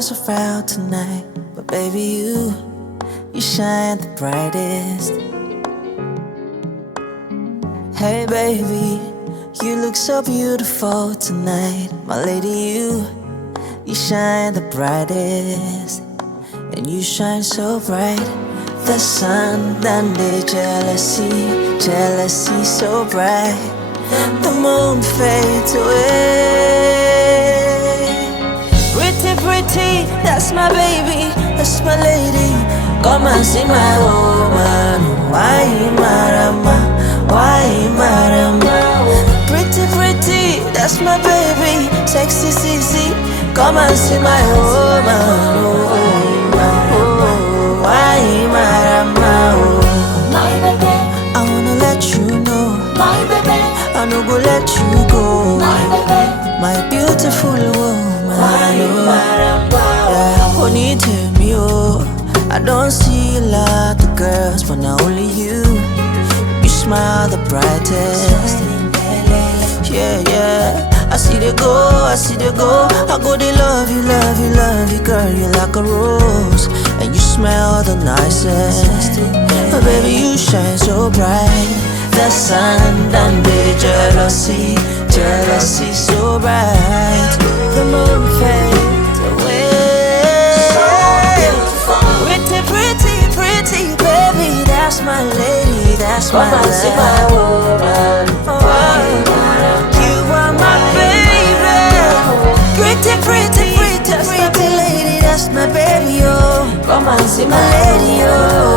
stars around tonight, but baby you shine the brightest. Hey baby, you look so beautiful tonight, my lady. You shine the brightest, and you shine so bright. The sun and the jealousy so bright. The moon fades away. Pretty, that's my baby, that's my lady. Come and see my woman. Why marama, why marama? Pretty, that's my baby, sexy CC. Come and see my woman. Why marama? My baby, I wanna let you know, my baby, I no go let you go. my baby, My beautiful woman. my maramba. Yeah, only tell me, oh, I don't see a lot of girls, but not only you. You smile the brightest. Yeah, I see they go, I go, they love you, girl, you like a rose, and you smell the nicest. But baby, you shine so bright. The sun and the jealousy so bright. The moon fades away. Pretty, baby, that's my lady, that's my Come and see my love. woman. You are my baby. Pretty lady, that's my baby, oh. Come and see My my lady, oh.